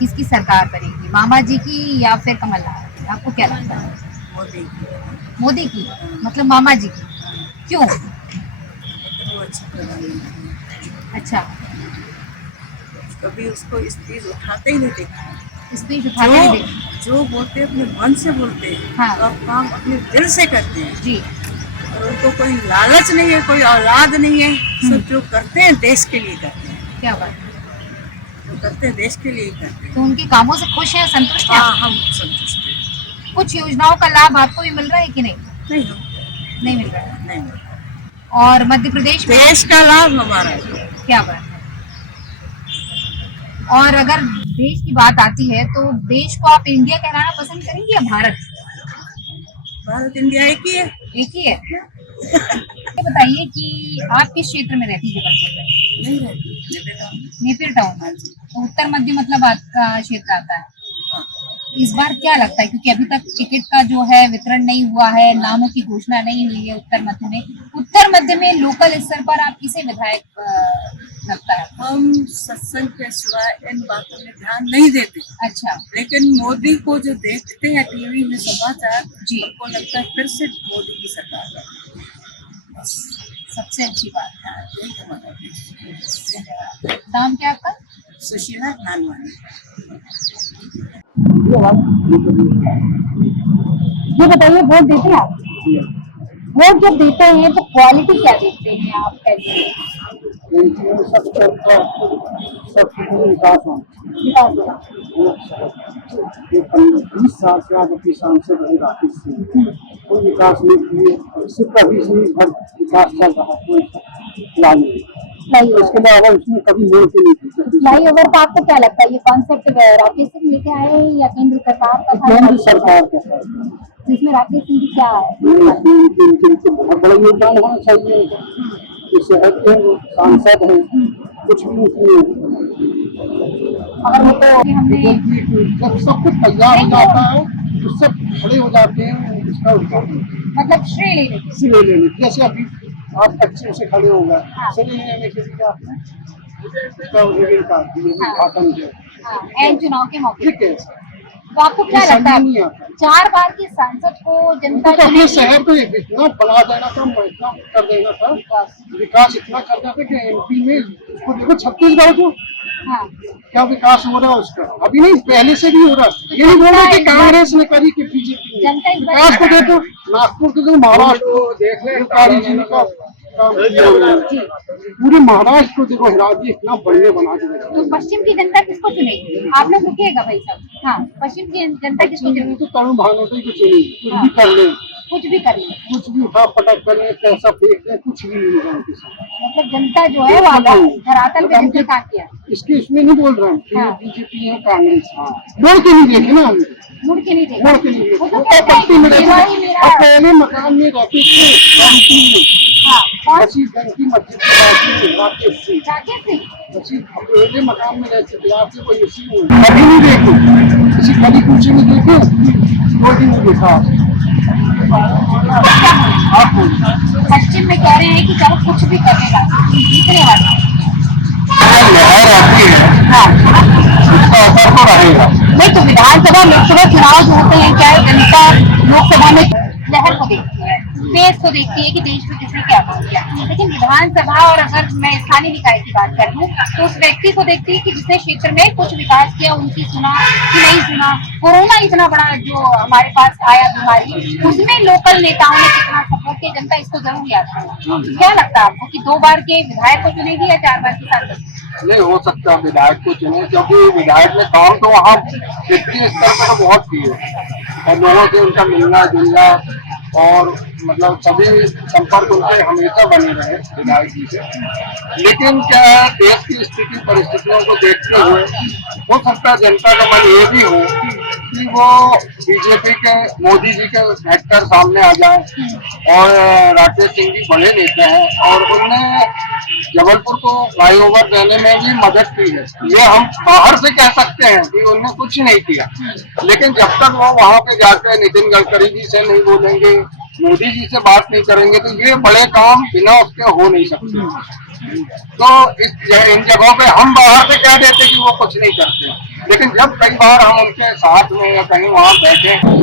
किसकी सरकार बनेगी, मामा जी की या फिर कमलनाथ? आपको क्या लगता है? मोदी मोदी की, मतलब मामा जी की, क्यों? वो अच्छा प्रधानमंत्री है। अच्छा, कभी उसको स्पीच उठाते ही नहीं देखा। स्पीच उठाते नहीं देखा। जो बोलते हैं अपने मन से बोलते हैं हाँ और काम अपने दिल से करते हैं। जी। और उनको कोई लालच नहीं है, कोई औलाद नहीं है। सब जो करते हैं देश के लिए करते हैं। क्या बात है। जो करते हैं देश के लिए ही करते हैं। तो उनके कामों से खुश हैं, संतुष्ट हैं? हाँ, हम संतुष्ट हैं। कुछ योजनाओं का लाभ आपको भी मिल रहा है कि नहीं? नहीं, हम नहीं मिल रहा है। नहीं मिल रहा। और मध्य प्रदेश में देश का लाभ हमारा है। क्या बात है। और अगर देश की बात आती है तो देश को आप इंडिया कहलाना पसंद करेंगे या भारत? भारत इंडिया एक ही है। एक ही है। ये बताइए कि आप किस क्षेत्र में रहती है जबलपुर में? नहीं रहती नेपियर टाउन। तो उत्तर मध्य मतलब आपका क्षेत्र आता है। हाँ। इस बार क्या लगता है, क्योंकि अभी तक टिकट का जो है वितरण नहीं हुआ है, नामों की घोषणा नहीं हुई है उत्तर मध्य में। उत्तर मध्य में लोकल स्तर पर आप किसे विधायक लगता है? हम सत्संग के सिवाय इन बातों में ध्यान नहीं देते। अच्छा लेकिन मोदी को जो देखते हैं टीवी में समाचार जी, उनको लगता है फिर से मोदी की सरकार है। बस सबसे अच्छी बात है। यही हमारा देश। नाम क्या आपका? सुशीला नानवानी। ये बताइए, वोट देते हैं आप? वोट जब देते हैं तो क्वालिटी क्या देखते हैं आप कैसे? विकास हो। 20 साल से आज अपनी सांसद रहे राकेश सिंह, कोई विकास नहीं किए। सिर्फ अभी से भर विकास चल रहा है, कोई इसके अलावा उसने कभी मोड़ के नहीं दिया। फ्लाई ओवर का आपको क्या लगता है, ये कॉन्सेप्ट राकेश सिंह लेके आए या केंद्र सरकार का था? केंद्र सरकार का है, इसमें राकेश सिंह की क्या है? बहुत बड़ा योगदान होना चाहिए। शहर के सांसद हैं, कुछ भी नहीं। अगर वो तो हमने जब सब कुछ तैयार हो जाता है तो सब खड़े हो जाते हैं उसका उद्घाटन, मतलब श्रेय लेने के। इसलिए लेने। जैसे अभी आप बच्चे से खड़े हो गए, हाँ। इसलिए लेने के लिए आपने उसका उद्घाटन किया। हाँ, एन चुनाव के मौके ठीक है, तो आपको क्या ये लगता नहीं है, आता। 4 बार के सांसद को जनता तो अपने शहर को इतना बना देना था, इतना कर देना था, विकास इतना कर देना था कि एमपी में उसको देखो छत्तीसगढ़ को हाँ, क्या विकास हो रहा है उसका। अभी नहीं, पहले से भी हो रहा है। ये नहीं बोल रहे कि कांग्रेस ने करी कि बीजेपी ने। विकास को देखो, नागपुर के जो महाराष्ट्र देख ले, जी का काम पूरे महाराष्ट्र को देखो, राज्य इतना बढ़िया बना के रखा। तो पश्चिम की जनता किसको चुनेगी? आप लोग रुकिएगा भाई साहब। हाँ, पश्चिम की जनता किसको चुनेगी? तो तरुण भानोट को चुनेगी, कुछ भी कर ले, कुछ भी कर ले, कुछ भी उठा पटक कर ले, पैसा फेंक ले, कुछ भी नहीं होगा उनके साथ। मतलब जनता जो है वो धरातल पे जिसने काम किया। इसके इसमें नहीं बोल रहे हैं हाँ। बीजेपी है कांग्रेस, मुड़ के नहीं देखे ना हमने, मुड़ के नहीं देखा। मुड़ के नहीं देखे। वो तो वो कहता है पट्टी में कि रहते मेरा ही मेरा। और पहले मकान में रहते थे एमपी में, हाँ, कौन? रशीदगंज की मस्जिद के बाजू में राकेश सिंह। राकेश सिंह। रशीद पहले मकान में रहते थे, आपसे कोई इसी में कभी नहीं देखे, किसी गली कूचे में देखे, 2 दिन में देखा। आप पश्चिम में कह रहे हैं कि चाहे कुछ भी करेगा, जीतने वाला लहर आती है, हाँ, उसका असर तो रहेगा। नहीं तो विधानसभा लोकसभा चुनाव जो होते हैं, चाहे जनता लोकसभा में लहर को देखती है, फेस को देखती है कि देश में किसने क्या काम किया, लेकिन विधानसभा और अगर मैं स्थानीय निकाय की बात कर लूँ तो उस व्यक्ति को देखती है कि जिसने क्षेत्र में कुछ विकास किया, उनकी सुना कि नहीं सुना। कोरोना इतना बड़ा जो हमारे पास आया बीमारी, उसमें लोकल नेताओं ने कितना सपोर्ट किया, जनता इसको जरूर याद करेगी। क्या लगता है आपको कि 2 बार के विधायक को चुनेगी या 4 बार के सांसद? नहीं हो सकता विधायक को चुने, क्योंकि विधायक ने काम तो वहाँ क्षेत्रीय स्तर पर तो बहुत किए और लोगों से उनका मिलना जुलना और मतलब सभी संपर्क उनके हमेशा बने रहे विधायक जी से। लेकिन क्या है, देश की स्थिति परिस्थितियों को देखते हुए हो सकता है जनता का मन ये भी हो कि वो बीजेपी के मोदी जी के फैक्टर सामने आ जाए। और राकेश सिंह जी बड़े नेता हैं और उन्होंने जबलपुर को फ्लाईओवर देने में भी मदद की है। ये हम बाहर से कह सकते हैं कि उन्होंने कुछ नहीं किया, लेकिन जब तक वो वहाँ पे जाकर नितिन गडकरी जी से नहीं बोलेंगे, मोदी जी से बात नहीं करेंगे, तो ये बड़े काम बिना उसके हो नहीं सकते। तो इन जगहों पे हम बाहर से कह देते कि वो कुछ नहीं करते, लेकिन जब कई बार हम उनके साथ में या कहीं वहाँ बैठे, कई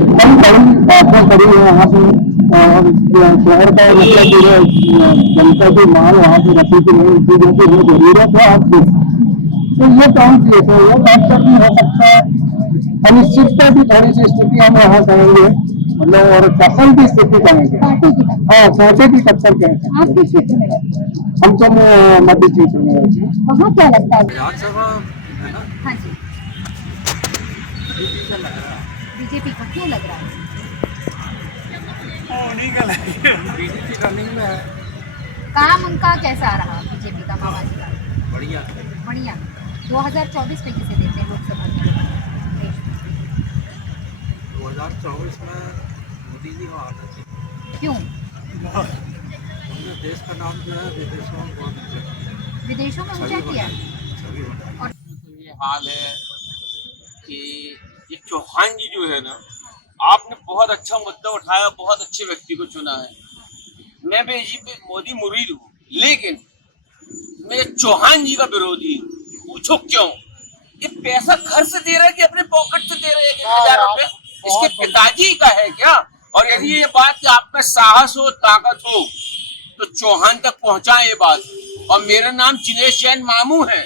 बातें करी है वहाँ पे, और शहर का मतलब जनता की मांग वहाँ पे रखी कि नहीं चीजों की जो जरूरत है आपकी, तो ये काम किए थे। ये बात भी हो सकता है अनिश्चितता की थोड़ी सी स्थिति हम वहाँ कहेंगे, मतलब और कसल की स्थिति कहेंगे। हाँ, साँचे की कसल कहेंगे। आप किस क्षेत्र में रहते हैं? हम तो मध्य क्षेत्र में रहते हैं। वहाँ क्या लगता है? विधानसभा है ना, हाँ जी, बीजेपी का लग रहा है। बीजेपी का क्यों लग रहा है? उन्हीं का लग रहा है, बीजेपी रनिंग में है। काम उनका कैसा रहा बीजेपी का, मामाजी का? बढ़िया। बढ़िया। 2024 में किसे देते हैं लोकसभा में? 2024 में मोदी जी को आना चाहिए। क्यों? उन्होंने देश का नाम जो है विदेशों में बहुत ऊंचा किया। विदेशों में ऊंचा किया। छवि बना। और तो ये हाल है कि ये चौहान जी जो है ना, आपने बहुत अच्छा मुद्दा उठाया, बहुत अच्छे व्यक्ति को चुना है। मैं बीजेपी मोदी मुरीद हूँ, लेकिन मैं चौहान जी का विरोधी हूँ। पूछो क्यों? ये पैसा घर से दे रहा है कि अपने पॉकेट से दे रहे हैं 1,000 रुपए? इसके पिताजी का है क्या? और यदि ये बात कि आप में साहस हो, ताकत हो, तो चौहान तक पहुंचाए ये बात। और मेरा नाम जिनेश जैन मामू है,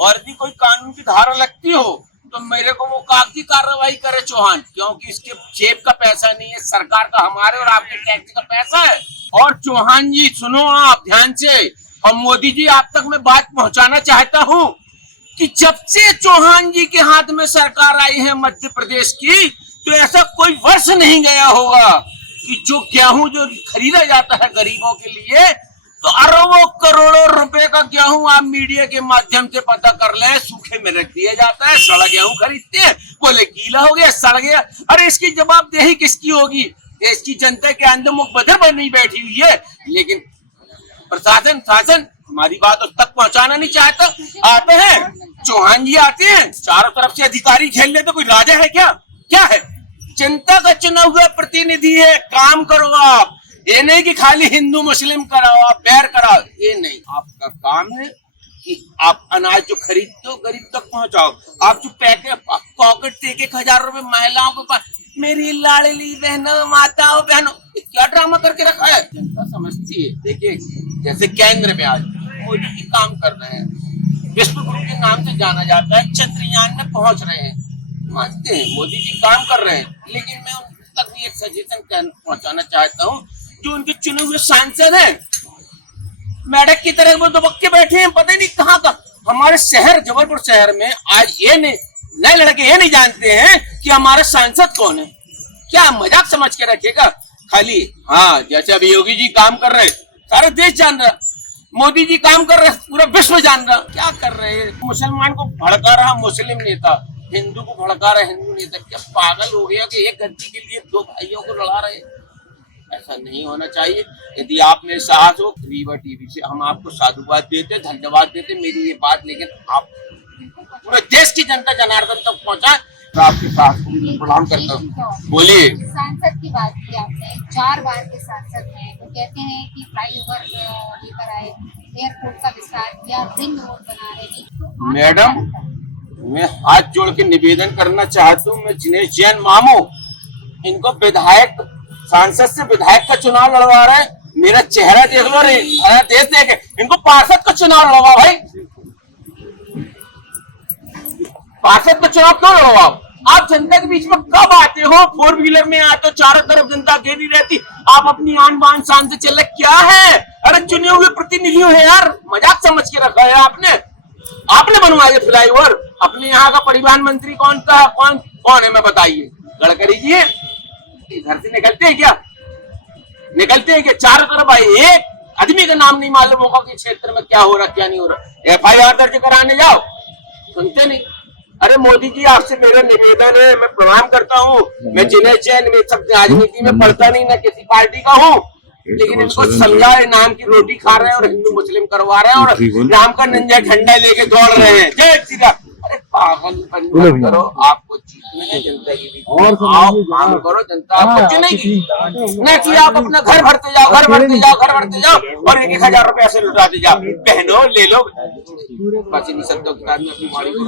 और यदि कोई कानून की धारा लगती हो तो मेरे को वो कागजी कार्रवाई करे चौहान, क्योंकि इसके जेब का पैसा नहीं है, सरकार का, हमारे और आपके टैक्स का पैसा है। और चौहान जी सुनो आप ध्यान से, और मोदी जी आप तक मैं बात पहुंचाना चाहता हूं कि जब से चौहान जी के हाथ में सरकार आई है मध्य प्रदेश की, तो ऐसा कोई वर्ष नहीं गया होगा कि जो गेहूं जो खरीदा जाता है गरीबों के लिए, तो अरबों करोड़ों रुपए का गेहूं आप मीडिया के माध्यम से पता कर लें, सूखे में रख दिया जाता है। सड़ा गेहूं खरीदते हैं, बोले गीला हो गया, सड़ गया। अरे इसकी जवाबदेही किसकी होगी? देश की जनता के अंदर मुख बधिर बनी बैठी हुई है, लेकिन प्रशासन शासन हमारी बात उस तक पहुंचाना नहीं चाहता। आते हैं चौहान जी, आते हैं चारों तरफ से अधिकारी घेर लेते, कोई राजा है क्या? क्या है? जनता का चुना हुआ प्रतिनिधि है, काम करो आप। ये नहीं कि खाली हिंदू मुस्लिम कराओ, आप बैर कराओ, ये नहीं। आपका काम है कि आप अनाज जो खरीदते हो गरीब तक पहुंचाओ। आप जो पैकेट पॉकेट से 1,000 रुपए महिलाओं के पास, मेरी लाडली बहनों, माताओं बहनों, क्या ड्रामा करके रखा है? जनता समझती है। देखिए जैसे केंद्र में आज मोदी जी काम कर रहे हैं, विश्व गुरु के नाम से जाना जाता है, चंद्रयान में पहुंच रहे हैं, मानते हैं मोदी जी काम कर रहे हैं, लेकिन मैं उन तक भी एक सजेशन पहुंचाना चाहता हूँ। जो उनके चुने हुए सांसद हैं, मेढक की तरह वो दबके बैठे हैं, पता नहीं कहाँ का। हमारे शहर जबलपुर शहर में आज ये नए लड़के ये नहीं जानते हैं कि हमारा सांसद कौन है। क्या मजाक समझ के रखेगा खाली? हाँ, जैसे अभी योगी जी काम कर रहे हैं, सारा देश जान रहा, मोदी जी काम कर रहे हैं, पूरा विश्व जान रहा। क्या कर रहे हैं? मुसलमान को भड़का रहा मुस्लिम नेता, हिंदू को भड़का रहा हिंदू नेता। क्या पागल हो गया कि एक गद्दी के लिए दो भाइयों को लड़ा रहे? ऐसा नहीं होना चाहिए। यदि आप में साहस हो, रीवा टीवी से हम आपको साधुवाद देते, धन्यवाद देते, मेरी ये बात, लेकिन आप पूरे देश की जनता जनार्दन तक पहुंचा, तो आपके साथ प्रणाम करता हूँ। बोलिए। सांसद की बात की आपने, 4 बार के सांसद हैं, वो कहते हैं कि फ्लाईओवर लेकर आए, एयरपोर्ट का विस्तार किया, रिंग रोड बना रहे हैं। तो मैडम, मैं हाथ जोड़ के निवेदन करना चाहता हूँ, मैं जिनेश जैन मामू इनको विधायक, सांसद से विधायक का चुनाव लड़वा रहे हैं। मेरा चेहरा देख लो, देश देखे, इनको पार्षद का चुनाव लड़वा। भाई पार्षद का चुनाव क्यों लड़वाओ? आप जनता के बीच में कब आते हो? 4 व्हीलर में आते हो, चारों तरफ जनता घेरी रहती, आप अपनी आन बान शान से चले, क्या है? अरे चुने हुए प्रतिनिधि है यार, मजाक समझ के रखा है आपने बनवाया फ्लाईओवर। अपने यहाँ का परिवहन मंत्री कौन है? मैं बताइए, गडकरी जी है? घर से निकलते हैं क्या? चारों तरफ आए, एक आदमी का नाम नहीं मालूम होगा कि क्षेत्र में क्या हो रहा क्या नहीं हो रहा। FIR दर्ज कराने जाओ, सुनते नहीं। अरे मोदी जी, आपसे मेरा निवेदन है, मैं प्रणाम करता हूँ, मैं जिनेश जैन, मैं सब राजनीति में पढ़ता नहीं, ना किसी पार्टी का हूँ, लेकिन इनको समझाए, नाम की रोटी खा रहे हैं और हिंदू मुस्लिम करवा रहे हैं और राम का नंजा झंडा लेके दौड़ रहे हैं। जय श्री राम। अरे पागलपन मत करो, आपको जीतनी है जनता की भी। और आओ काम करो, जनता आपको चुनेगी, न कि आप अपना घर भरते जाओ, घर भरते जाओ, घर भरते जाओ और 1,000 रुपया से लुटाते जाओ, बहनों ले लो, बस इन्हीं शब्दों के साथ में अपनी वाणी को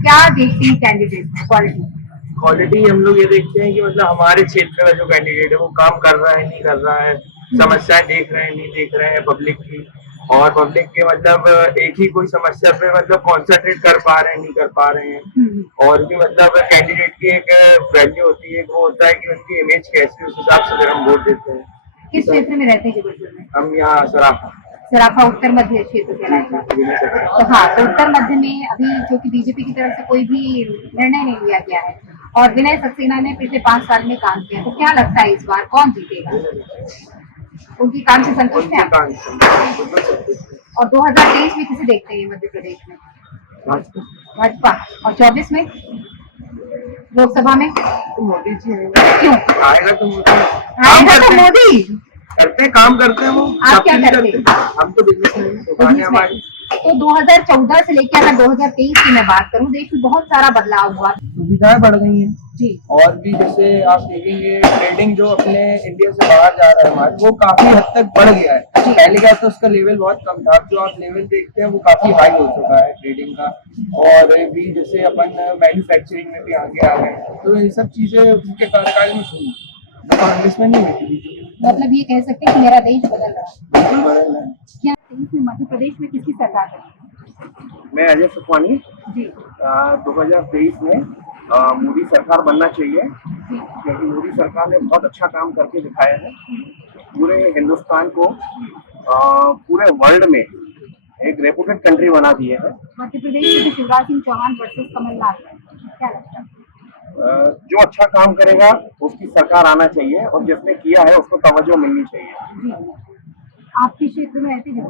क्या देखती है कैंडिडेट क्वालिटी? क्वालिटी हम लोग ये देखते हैं कि मतलब हमारे क्षेत्र का जो कैंडिडेट है वो काम कर रहा है नहीं कर रहा है, समस्याएं देख रहे हैं नहीं देख रहे हैं पब्लिक की, और पब्लिक के मतलब एक ही कोई समस्या पे मतलब कॉन्सेंट्रेट कर पा रहे हैं नहीं कर पा रहे हैं, और भी मतलब कैंडिडेट की एक वैल्यू होती है, वो होता है कि उनकी इमेज कैसी, उस हिसाब से फिर हम वोट देते हैं। किस क्षेत्र में रहते हैं जबलपुर में? हम यहाँ सराफा उत्तर मध्य क्षेत्र के रहते। तो हाँ, तो उत्तर मध्य में अभी जो कि बीजेपी की तरफ से कोई भी निर्णय नहीं लिया गया है और विनय सक्सेना ने पिछले 5 साल में काम किया, तो क्या लगता है इस बार कौन जीतेगा? उनकी काम से संतुष्ट है? और 2023 में किसे देखते हैं मध्य प्रदेश में? भाजपा। और 24 में लोकसभा में मोदी जी क्यों आएगा तो आएगा? तो मोदी करते हैं, काम करते हैं वो। आप क्या करते हैं? हम तो बिजनेस में हमारी। तो 2014 से लेकर अगर 2023 की मैं बात करूं, देश में बहुत सारा बदलाव हुआ सुविधाएं बढ़ गई हैं जी। और भी जैसे आप देखेंगे ट्रेडिंग जो अपने इंडिया से बाहर जा रहा है हमारे, वो काफी हद तक बढ़ गया है। पहले क्या था, उसका लेवल बहुत कम था, जो आप लेवल देखते हैं वो काफी हाई हो चुका है ट्रेडिंग का। और भी जैसे अपन मैन्युफैक्चरिंग में भी आगे आ गए, तो ये सब चीजें उनके कार्यकाल में शुरू कांग्रेस में नहीं हुई थी। मतलब ये कह सकते हैं कि मेरा देश बदल रहा है। बिल्कुल बदल रहा है। क्या देश में मध्य प्रदेश में किसकी सरकार है? मैं अजय सुखवानी। जी 2023 में मोदी सरकार बनना चाहिए, जी क्योंकि मोदी सरकार ने बहुत अच्छा काम करके दिखाया है। पूरे हिंदुस्तान को पूरे वर्ल्ड में एक रेपुटेड कंट्री बना दिए है। मध्य प्रदेश में शिवराज सिंह चौहान वर्सेस कमलनाथ, क्या लगता है? जो अच्छा काम करेगा उसकी सरकार आना चाहिए, और जिसने किया है उसको तवज्जो मिलनी चाहिए। जी आपके क्षेत्र में रहते हैं?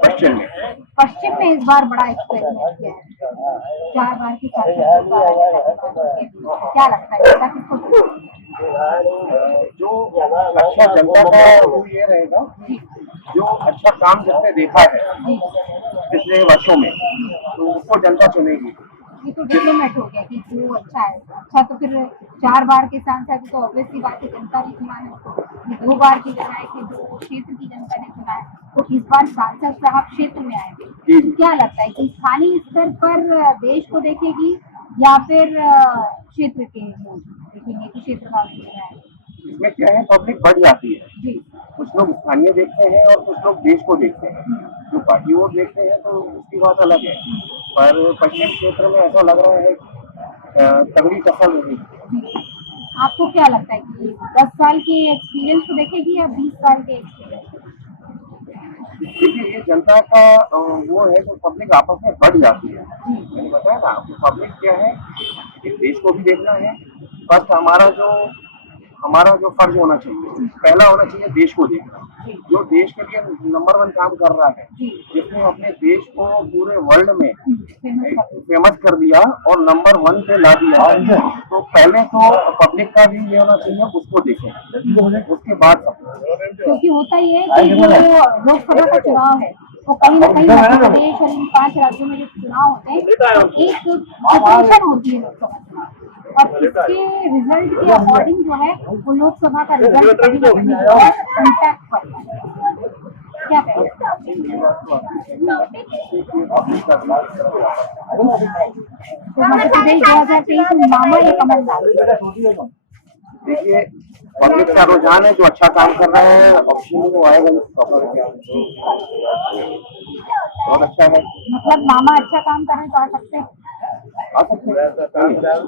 पश्चिम में इस बार बड़ा एक्सपेरिमेंट किया है, 4 बार की सरकार क्या लगता है इसका किसको? जो अच्छा जनता का वो ये रहेगा, जो अच्छा काम जिसने देखा है पिछले वर्षों में, तो उसको जनता चुनेगी। ये तो डिप्लोमेट हो गया कि जो अच्छा है। अच्छा तो फिर 4 बार के सांसद तो ऑब्वियस सी बात है जनता ने चुना है उसको। ये 2 बार की बजाय कि 2 क्षेत्र की जनता ने चुना है, तो इस बार सांसद साहब क्षेत्र में आएंगे। क्या लगता है कि स्थानीय स्तर पर देश को देखेगी या फिर क्षेत्र के देखेंगे कि क्षेत्र का है? इसमें क्या है, पब्लिक बढ़ जाती है जी कुछ लोग स्थानीय देखते हैं और कुछ लोग देश को देखते हैं। जो पार्टी वोट देखते हैं तो उसकी बात अलग है, पर पश्चिम क्षेत्र में ऐसा लग रहा है कि तगड़ी टक्कर रहेगी। आपको क्या लगता है कि 10 साल के एक्सपीरियंस को देखेगी या 20 साल के एक्सपीरियंस? देखिए, ये जनता का वो है जो पब्लिक आपस में बढ़ जाती है। मैंने बताया ना आपको, पब्लिक क्या है कि देश को भी देखना है। बस हमारा जो फर्ज होना चाहिए, पहला होना चाहिए देश को देखना। जो देश के लिए नंबर 1 काम कर रहा है, जिसने अपने देश को पूरे वर्ल्ड में फेमस कर दिया और नंबर 1 पे ला दिया, तो पहले तो पब्लिक का भी ये होना चाहिए, उसको देखें, उसके बाद। क्योंकि होता ये है कि जो लोकसभा का चुनाव है वो कहीं ना कहीं मध्य प्रदेश और इन 5 राज्यों में जो चुनाव होते हैं, तो एक प्रिपरेशन होती है लोकसभा चुनाव, और इसके रिजल्ट के अकॉर्डिंग जो है वो लोकसभा का रिजल्ट कहीं ना कहीं इम्पैक्ट पड़ता है। क्या कहें? तो मध्य प्रदेश 2023 में मामा या कमलनाथ? देखिए, पब्लिक का रुझान है, जो अच्छा काम कर रहा है ऑप्शन में वो आएगा। बहुत अच्छा है, मतलब मामा अच्छा काम कर रहे हैं तो आ सकते हैं। आ सकते हैं।